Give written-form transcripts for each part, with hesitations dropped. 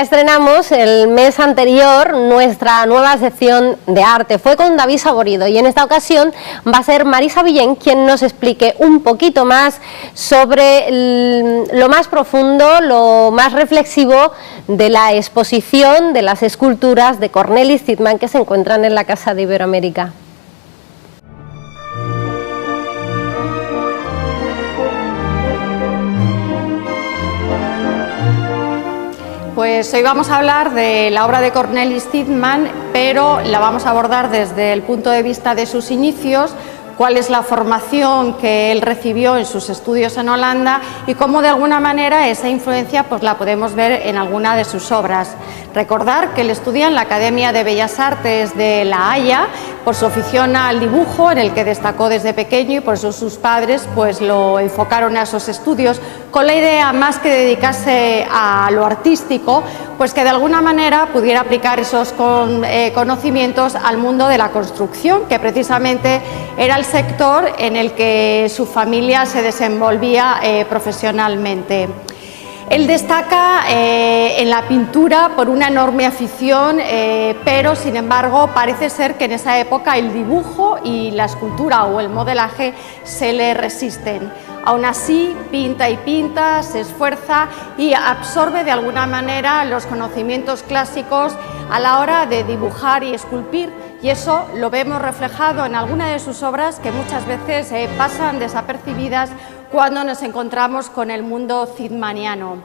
Estrenamos el mes anterior nuestra nueva sección de arte, fue con David Saborido, y en esta ocasión va a ser Marisa Villén quien nos explique un poquito más sobre lo más profundo, lo más reflexivo de la exposición de las esculturas de Cornelis Thittmann que se encuentran en la Casa de Iberoamérica. Pues hoy vamos a hablar de la obra de Cornelis Thittmann, pero la vamos a abordar desde el punto de vista de sus inicios, cuál es la formación que él recibió en sus estudios en Holanda y cómo de alguna manera esa influencia pues la podemos ver en alguna de sus obras. Recordar que él estudia en la Academia de Bellas Artes de La Haya por su afición al dibujo, en el que destacó desde pequeño, y por eso sus padres pues lo enfocaron a esos estudios con la idea, más que dedicarse a lo artístico, pues que de alguna manera pudiera aplicar esos conocimientos al mundo de la construcción, que precisamente era el sector en el que su familia se desenvolvía profesionalmente. Él destaca en la pintura por una enorme afición, pero sin embargo parece ser que en esa época el dibujo y la escultura o el modelaje se le resisten. Aún así, pinta y pinta, se esfuerza y absorbe de alguna manera los conocimientos clásicos a la hora de dibujar y esculpir, y eso lo vemos reflejado en algunas de sus obras que muchas veces pasan desapercibidas cuando nos encontramos con el mundo thittmanniano.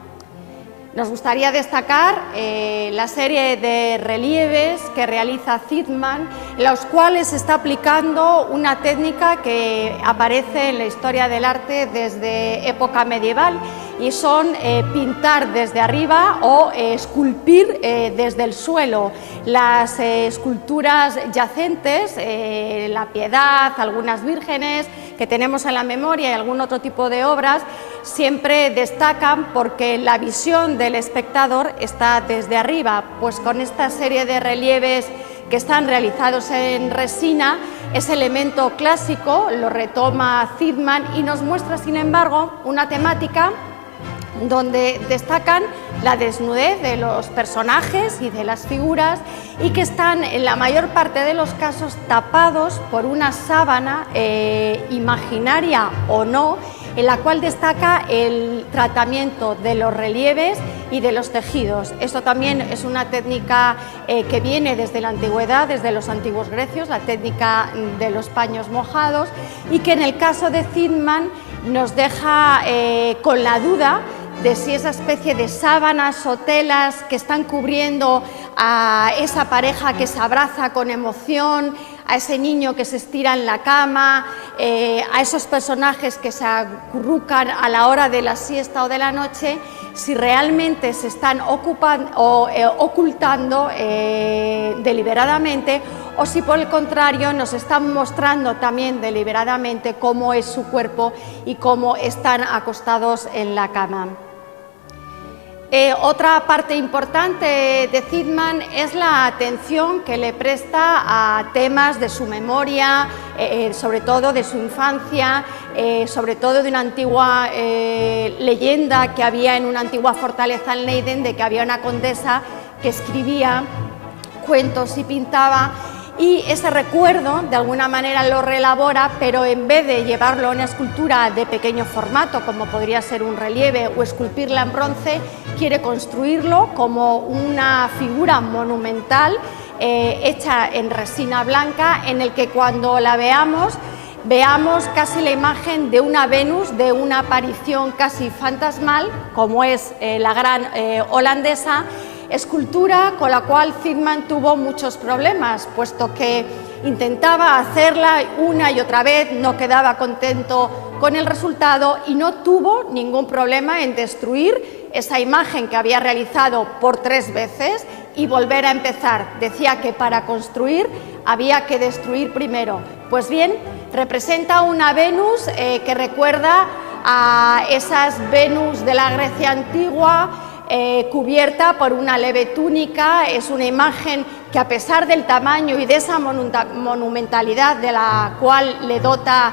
Nos gustaría destacar la serie de relieves que realiza Thittmann, en los cuales está aplicando una técnica que aparece en la historia del arte desde época medieval, y son pintar desde arriba o esculpir desde el suelo. Las esculturas yacentes, la Piedad, algunas vírgenes que tenemos en la memoria y algún otro tipo de obras, siempre destacan porque la visión del espectador está desde arriba. Pues con esta serie de relieves que están realizados en resina, ese elemento clásico lo retoma Thittmann y nos muestra, sin embargo, una temática donde destacan la desnudez de los personajes y de las figuras, y que están en la mayor parte de los casos tapados por una sábana imaginaria o no, en la cual destaca el tratamiento de los relieves y de los tejidos. Esto también es una técnica que viene desde la antigüedad, desde los antiguos grecios, la técnica de los paños mojados, y que en el caso de Thittmann nos deja con la duda de si esa especie de sábanas o telas que están cubriendo a esa pareja que se abraza con emoción, a ese niño que se estira en la cama, a esos personajes que se acurrucan a la hora de la siesta o de la noche, si realmente se están ocultando deliberadamente, o si por el contrario nos están mostrando también deliberadamente cómo es su cuerpo y cómo están acostados en la cama. Otra parte importante de Thittmann es la atención que le presta a temas de su memoria, sobre todo de su infancia, sobre todo de una antigua leyenda que había en una antigua fortaleza en Leiden, de que había una condesa que escribía cuentos y pintaba, y ese recuerdo de alguna manera lo reelabora, pero en vez de llevarlo a una escultura de pequeño formato, como podría ser un relieve o esculpirla en bronce, quiere construirlo como una figura monumental hecha en resina blanca, en el que cuando la veamos casi la imagen de una Venus, de una aparición casi fantasmal, como es la gran holandesa, escultura con la cual Thittmann tuvo muchos problemas, puesto que intentaba hacerla una y otra vez, no quedaba contento con el resultado y no tuvo ningún problema en destruir esa imagen que había realizado por 3 veces y volver a empezar. Decía que para construir había que destruir primero. Pues bien, representa una Venus que recuerda a esas Venus de la Grecia antigua, cubierta por una leve túnica. Es una imagen que, a pesar del tamaño y de esa monumentalidad de la cual le dota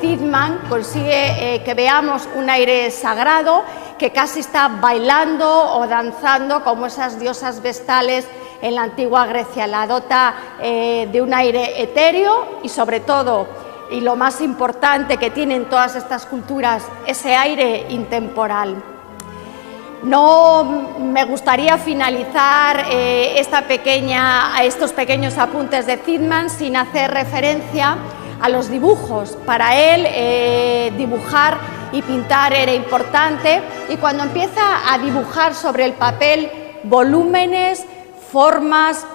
Zidman consigue que veamos un aire sagrado, que casi está bailando o danzando como esas diosas vestales en la antigua Grecia. La dota de un aire etéreo y, sobre todo, y lo más importante que tienen todas estas culturas, ese aire intemporal. No me gustaría finalizar estos pequeños apuntes de Zidman sin hacer referencia a los dibujos. Para él dibujar y pintar era importante, y cuando empieza a dibujar sobre el papel volúmenes, formas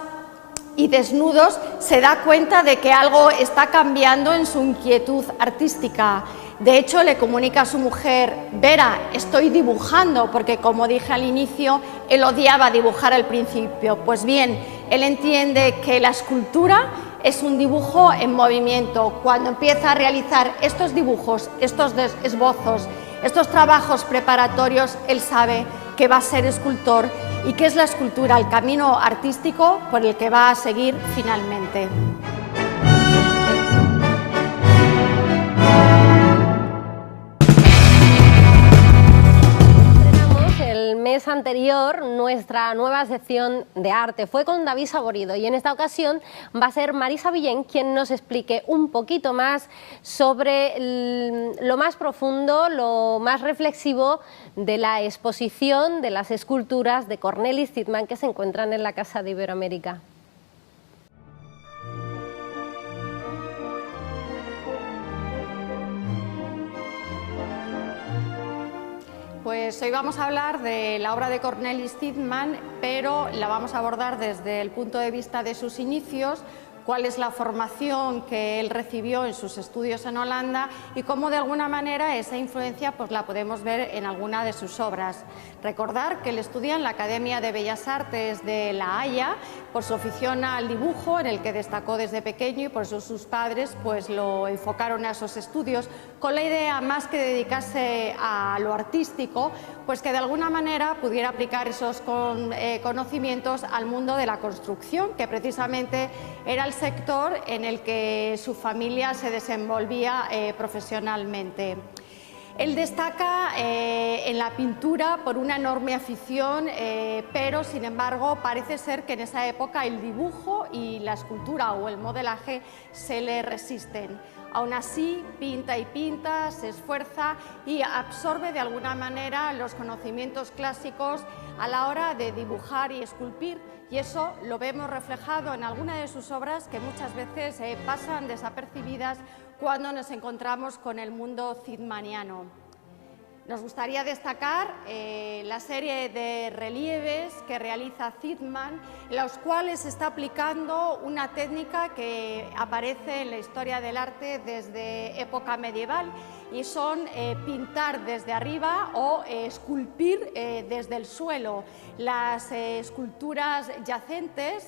y desnudos, se da cuenta de que algo está cambiando en su inquietud artística. De hecho, le comunica a su mujer: Vera, estoy dibujando, porque, como dije al inicio, él odiaba dibujar al principio. Pues bien, él entiende que la escultura es un dibujo en movimiento. Cuando empieza a realizar estos dibujos, estos esbozos, estos trabajos preparatorios, él sabe que va a ser escultor y que es la escultura el camino artístico por el que va a seguir finalmente. El mes anterior nuestra nueva sección de arte fue con David Saborido, y en esta ocasión va a ser Marisa Villén quien nos explique un poquito más sobre lo más profundo, lo más reflexivo de la exposición de las esculturas de Cornelis Zidman que se encuentran en la Casa de Iberoamérica. Pues hoy vamos a hablar de la obra de Cornelis Zidman, pero la vamos a abordar desde el punto de vista de sus inicios, cuál es la formación que él recibió en sus estudios en Holanda y cómo de alguna manera esa influencia pues la podemos ver en alguna de sus obras. Recordar que él estudia en la Academia de Bellas Artes de La Haya por su afición al dibujo, en el que destacó desde pequeño, y por eso sus padres pues lo enfocaron a esos estudios con la idea, más que dedicarse a lo artístico, pues que de alguna manera pudiera aplicar esos conocimientos al mundo de la construcción, que precisamente era el sector en el que su familia se desenvolvía profesionalmente. Él destaca en la pintura por una enorme afición, pero sin embargo parece ser que en esa época el dibujo y la escultura o el modelaje se le resisten. Aún así, pinta y pinta, se esfuerza y absorbe de alguna manera los conocimientos clásicos a la hora de dibujar y esculpir, y eso lo vemos reflejado en algunas de sus obras que muchas veces pasan desapercibidas cuando nos encontramos con el mundo zidmaniano. Nos gustaría destacar la serie de relieves que realiza Zidman, en los cuales se está aplicando una técnica que aparece en la historia del arte desde época medieval, y son pintar desde arriba o esculpir desde el suelo. Las esculturas yacentes,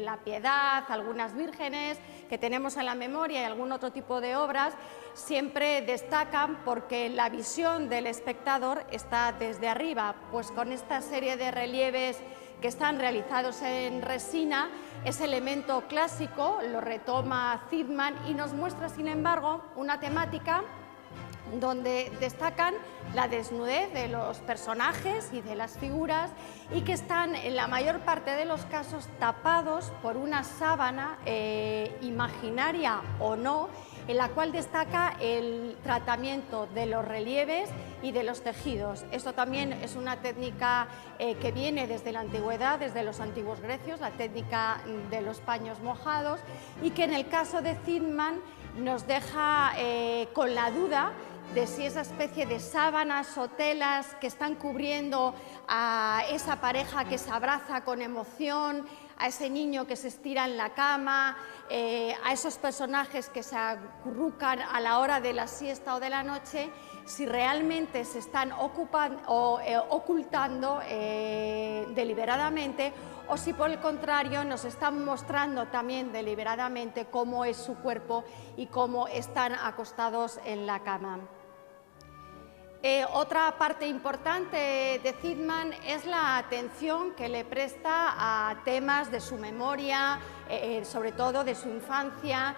la Piedad, algunas vírgenes que tenemos en la memoria y algún otro tipo de obras, siempre destacan porque la visión del espectador está desde arriba. Pues con esta serie de relieves que están realizados en resina, ese elemento clásico lo retoma Zidman y nos muestra, sin embargo, una temática donde destacan la desnudez de los personajes y de las figuras, y que están en la mayor parte de los casos tapados por una sábana imaginaria o no, en la cual destaca el tratamiento de los relieves y de los tejidos. Esto también es una técnica que viene desde la antigüedad, desde los antiguos grecios, la técnica de los paños mojados, y que en el caso de Zidman nos deja con la duda de si esa especie de sábanas o telas que están cubriendo a esa pareja que se abraza con emoción, a ese niño que se estira en la cama, a esos personajes que se acurrucan a la hora de la siesta o de la noche, si realmente se están ocultando deliberadamente, o si por el contrario nos están mostrando también deliberadamente cómo es su cuerpo y cómo están acostados en la cama. Otra parte importante de Zytman es la atención que le presta a temas de su memoria, sobre todo de su infancia,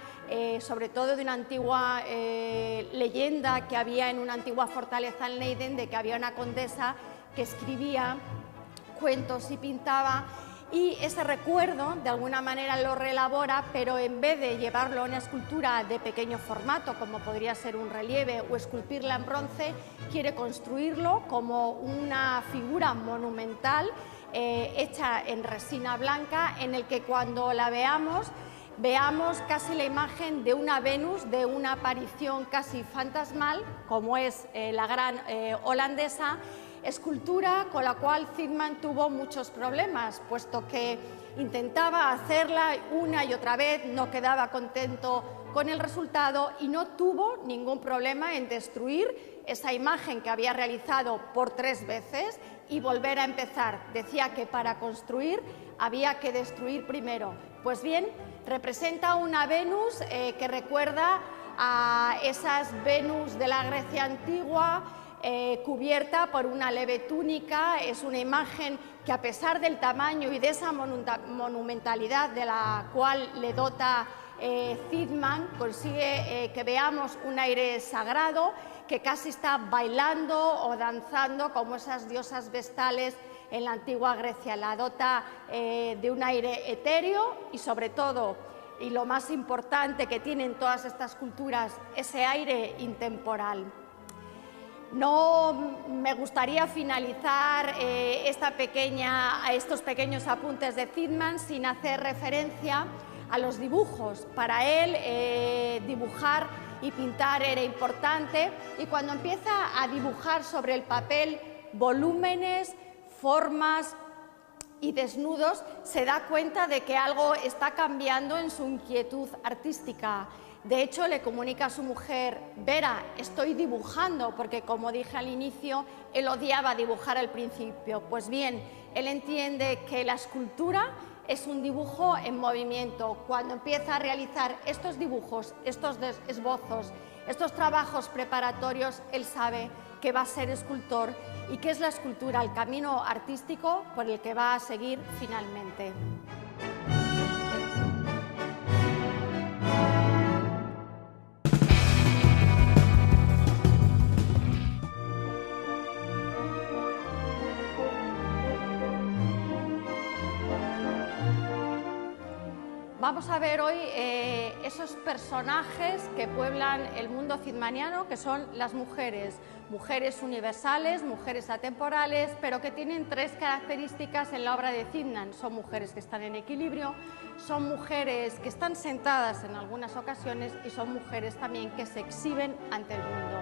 sobre todo de una antigua leyenda que había en una antigua fortaleza en Leiden, de que había una condesa que escribía cuentos y pintaba, y ese recuerdo de alguna manera lo reelabora, pero en vez de llevarlo a una escultura de pequeño formato, como podría ser un relieve o esculpirla en bronce, quiere construirlo como una figura monumental hecha en resina blanca, en el que cuando la veamos casi la imagen de una Venus, de una aparición casi fantasmal, como es la gran holandesa, escultura con la cual Zytman tuvo muchos problemas, puesto que intentaba hacerla una y otra vez, no quedaba contento con el resultado y no tuvo ningún problema en destruir esa imagen que había realizado por 3 veces y volver a empezar. Decía que para construir había que destruir primero. Pues bien, representa una Venus que recuerda a esas Venus de la Grecia antigua, cubierta por una leve túnica. Es una imagen que, a pesar del tamaño y de esa monumentalidad de la cual le dota Zytman, consigue que veamos un aire sagrado, que casi está bailando o danzando como esas diosas vestales en la antigua Grecia. La dota de un aire etéreo y, sobre todo, y lo más importante que tienen todas estas culturas, ese aire intemporal. No me gustaría finalizar estos pequeños apuntes de Zytman sin hacer referencia a los dibujos. Para él dibujar y pintar era importante, y cuando empieza a dibujar sobre el papel volúmenes, formas y desnudos, se da cuenta de que algo está cambiando en su inquietud artística. De hecho, le comunica a su mujer: Vera, estoy dibujando, porque, como dije al inicio, él odiaba dibujar al principio. Pues bien, él entiende que la escultura es un dibujo en movimiento. Cuando empieza a realizar estos dibujos, estos esbozos, estos trabajos preparatorios, él sabe que va a ser escultor y que es la escultura el camino artístico por el que va a seguir finalmente. Vamos a ver hoy esos personajes que pueblan el mundo zytmaniano, que son las mujeres. Mujeres universales, mujeres atemporales, pero que tienen 3 características en la obra de Zytman. Son mujeres que están en equilibrio, son mujeres que están sentadas en algunas ocasiones y son mujeres también que se exhiben ante el mundo.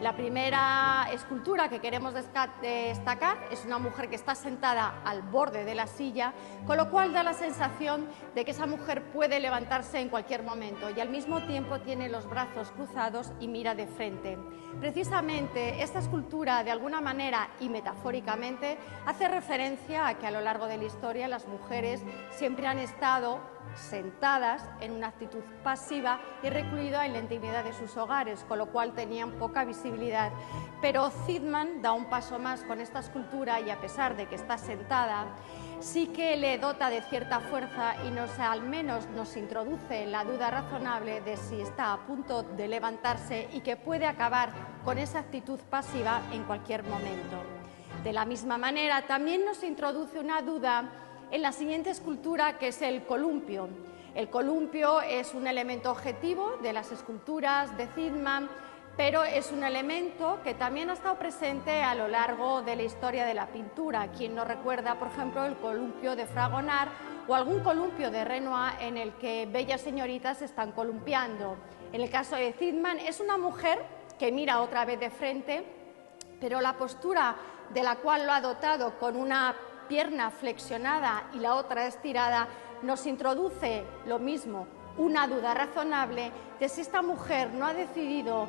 La primera escultura que queremos destacar es una mujer que está sentada al borde de la silla, con lo cual da la sensación de que esa mujer puede levantarse en cualquier momento y al mismo tiempo tiene los brazos cruzados y mira de frente. Precisamente esta escultura, de alguna manera y metafóricamente, hace referencia a que a lo largo de la historia las mujeres siempre han estado sentadas en una actitud pasiva y recluidas en la intimidad de sus hogares, con lo cual tenían poca visibilidad. Pero Zytman da un paso más con esta escultura y, a pesar de que está sentada, sí que le dota de cierta fuerza y al menos nos introduce en la duda razonable de si está a punto de levantarse y que puede acabar con esa actitud pasiva en cualquier momento. De la misma manera, también nos introduce una duda en la siguiente escultura, que es el columpio. El columpio es un elemento objetivo de las esculturas de Zytman, pero es un elemento que también ha estado presente a lo largo de la historia de la pintura. Quien no recuerda, por ejemplo, el columpio de Fragonard o algún columpio de Renoir en el que bellas señoritas se están columpiando. En el caso de Zytman es una mujer que mira otra vez de frente, pero la postura de la cual lo ha dotado, con una pierna flexionada y la otra estirada, nos introduce lo mismo, una duda razonable de si esta mujer no ha decidido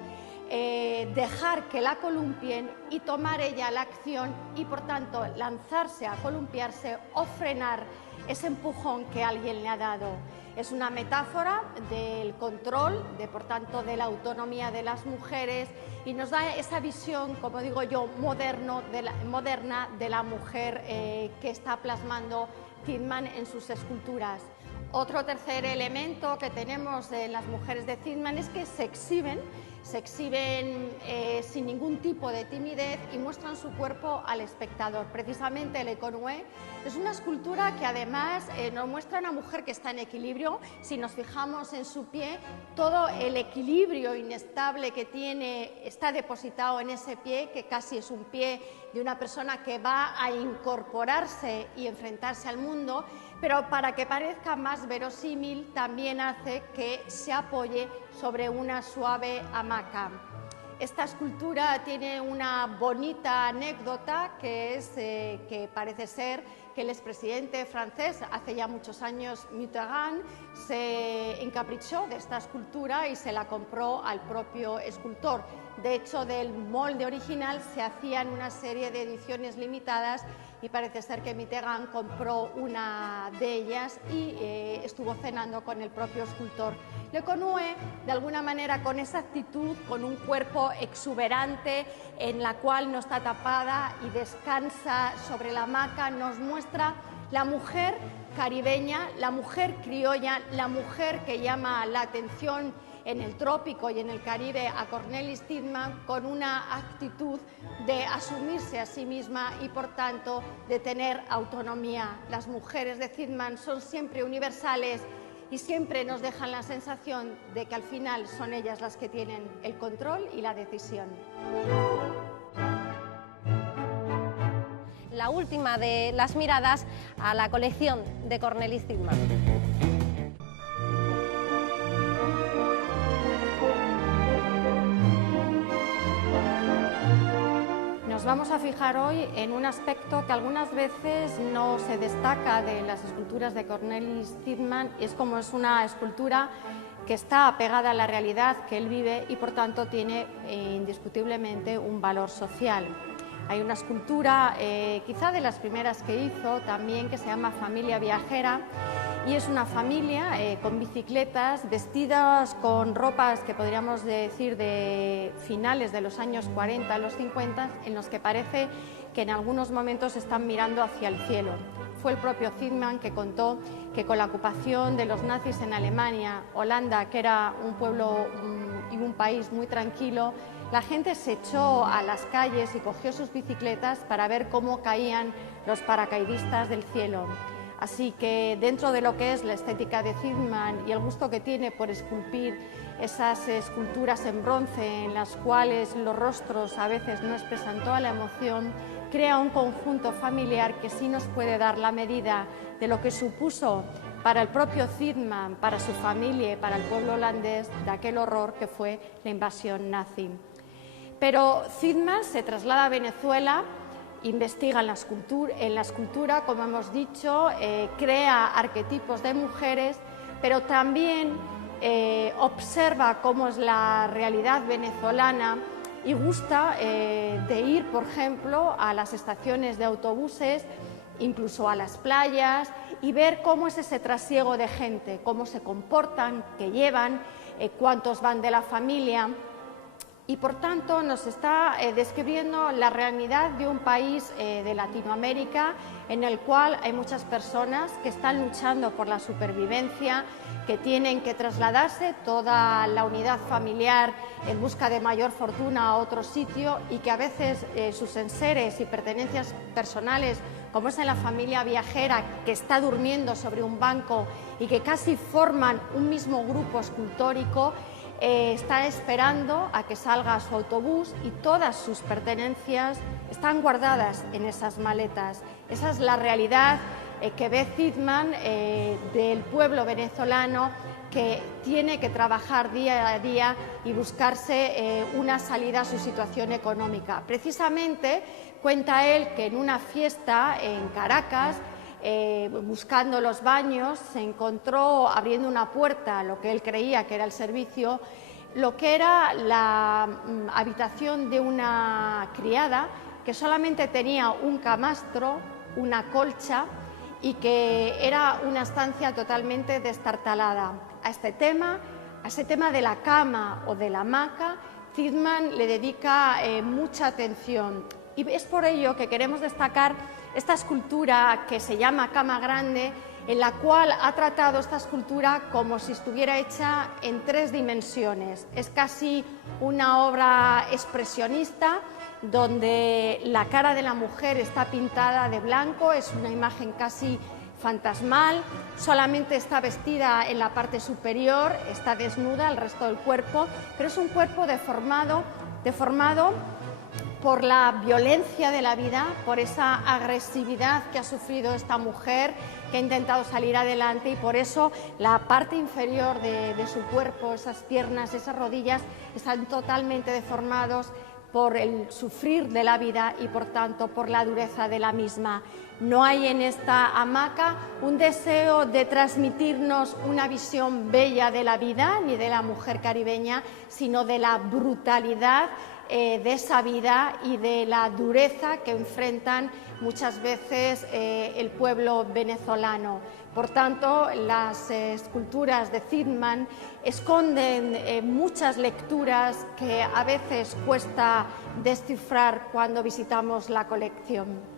dejar que la columpien y tomar ella la acción y, por tanto, lanzarse a columpiarse o frenar ese empujón que alguien le ha dado. Es una metáfora del control, por tanto, de la autonomía de las mujeres, y nos da esa visión, como digo yo, moderna de la mujer que está plasmando Tiedemann en sus esculturas. Otro tercer elemento que tenemos en las mujeres de Tiedemann es que se exhiben sin ningún tipo de timidez y muestran su cuerpo al espectador. Precisamente el Econue es una escultura que además nos muestra a una mujer que está en equilibrio. Si nos fijamos en su pie, todo el equilibrio inestable que tiene está depositado en ese pie, que casi es un pie de una persona que va a incorporarse y enfrentarse al mundo, pero para que parezca más verosímil también hace que se apoye sobre una suave hamaca. Esta escultura tiene una bonita anécdota, que es que parece ser que el expresidente francés, hace ya muchos años, Mitterrand, se encaprichó de esta escultura y se la compró al propio escultor. De hecho, del molde original se hacían una serie de ediciones limitadas y parece ser que Mitterrand compró una de ellas y estuvo cenando con el propio escultor. Le Econue, de alguna manera, con esa actitud, con un cuerpo exuberante en la cual no está tapada y descansa sobre la hamaca, nos muestra la mujer caribeña, la mujer criolla, la mujer que llama la atención en el trópico y en el Caribe a Cornelis Tiedemann, con una actitud de asumirse a sí misma y, por tanto, de tener autonomía. Las mujeres de Tiedemann son siempre universales y siempre nos dejan la sensación de que al final son ellas las que tienen el control y la decisión. La última de las miradas a la colección de Cornelis Tiedemann. Nos vamos a fijar hoy en un aspecto que algunas veces no se destaca de las esculturas de Cornelis Tiedemann. Es como es una escultura que está apegada a la realidad que él vive y por tanto tiene indiscutiblemente un valor social. Hay una escultura, quizá de las primeras que hizo también, que se llama Familia Viajera, y es una familia con bicicletas, vestidas con ropas que podríamos decir de finales de los años 40, los 50, en los que parece que en algunos momentos están mirando hacia el cielo. Fue el propio Tiedemann que contó que con la ocupación de los nazis en Alemania, Holanda, que era un pueblo y un país muy tranquilo, la gente se echó a las calles y cogió sus bicicletas para ver cómo caían los paracaidistas del cielo. Así que dentro de lo que es la estética de Tiedemann y el gusto que tiene por esculpir esas esculturas en bronce en las cuales los rostros a veces no expresan toda la emoción, crea un conjunto familiar que sí nos puede dar la medida de lo que supuso para el propio Tiedemann, para su familia y para el pueblo holandés de aquel horror que fue la invasión nazi. Pero Tiedemann se traslada a Venezuela, investiga en la escultura, como hemos dicho, crea arquetipos de mujeres, pero también observa cómo es la realidad venezolana y gusta de ir, por ejemplo, a las estaciones de autobuses, incluso a las playas, y ver cómo es ese trasiego de gente, cómo se comportan, qué llevan, cuántos van de la familia. Y por tanto nos está describiendo la realidad de un país de Latinoamérica en el cual hay muchas personas que están luchando por la supervivencia, que tienen que trasladarse toda la unidad familiar en busca de mayor fortuna a otro sitio y que a veces sus enseres y pertenencias personales, como es en la familia viajera que está durmiendo sobre un banco y que casi forman un mismo grupo escultórico, está esperando a que salga su autobús y todas sus pertenencias están guardadas en esas maletas. Esa es la realidad que ve Tiedemann del pueblo venezolano, que tiene que trabajar día a día y buscarse una salida a su situación económica. Precisamente cuenta él que en una fiesta en Caracas, buscando los baños, se encontró abriendo una puerta, lo que él creía que era el servicio, lo que era la habitación de una criada que solamente tenía un camastro, una colcha, y que era una estancia totalmente destartalada. A ese tema de la cama o de la hamaca, Tiedemann le dedica mucha atención, y es por ello que queremos destacar esta escultura que se llama Cama Grande, en la cual ha tratado esta escultura como si estuviera hecha en 3 dimensiones. Es casi una obra expresionista, donde la cara de la mujer está pintada de blanco, es una imagen casi fantasmal, solamente está vestida en la parte superior, está desnuda, el resto del cuerpo, pero es un cuerpo deformado por la violencia de la vida, por esa agresividad que ha sufrido esta mujer, que ha intentado salir adelante, y por eso la parte inferior de su cuerpo, esas piernas, esas rodillas, están totalmente deformados por el sufrir de la vida y por tanto por la dureza de la misma. No hay en esta hamaca un deseo de transmitirnos una visión bella de la vida ni de la mujer caribeña, sino de la brutalidad de esa vida y de la dureza que enfrentan muchas veces el pueblo venezolano. Por tanto, las esculturas de Tiedemann esconden muchas lecturas que a veces cuesta descifrar cuando visitamos la colección.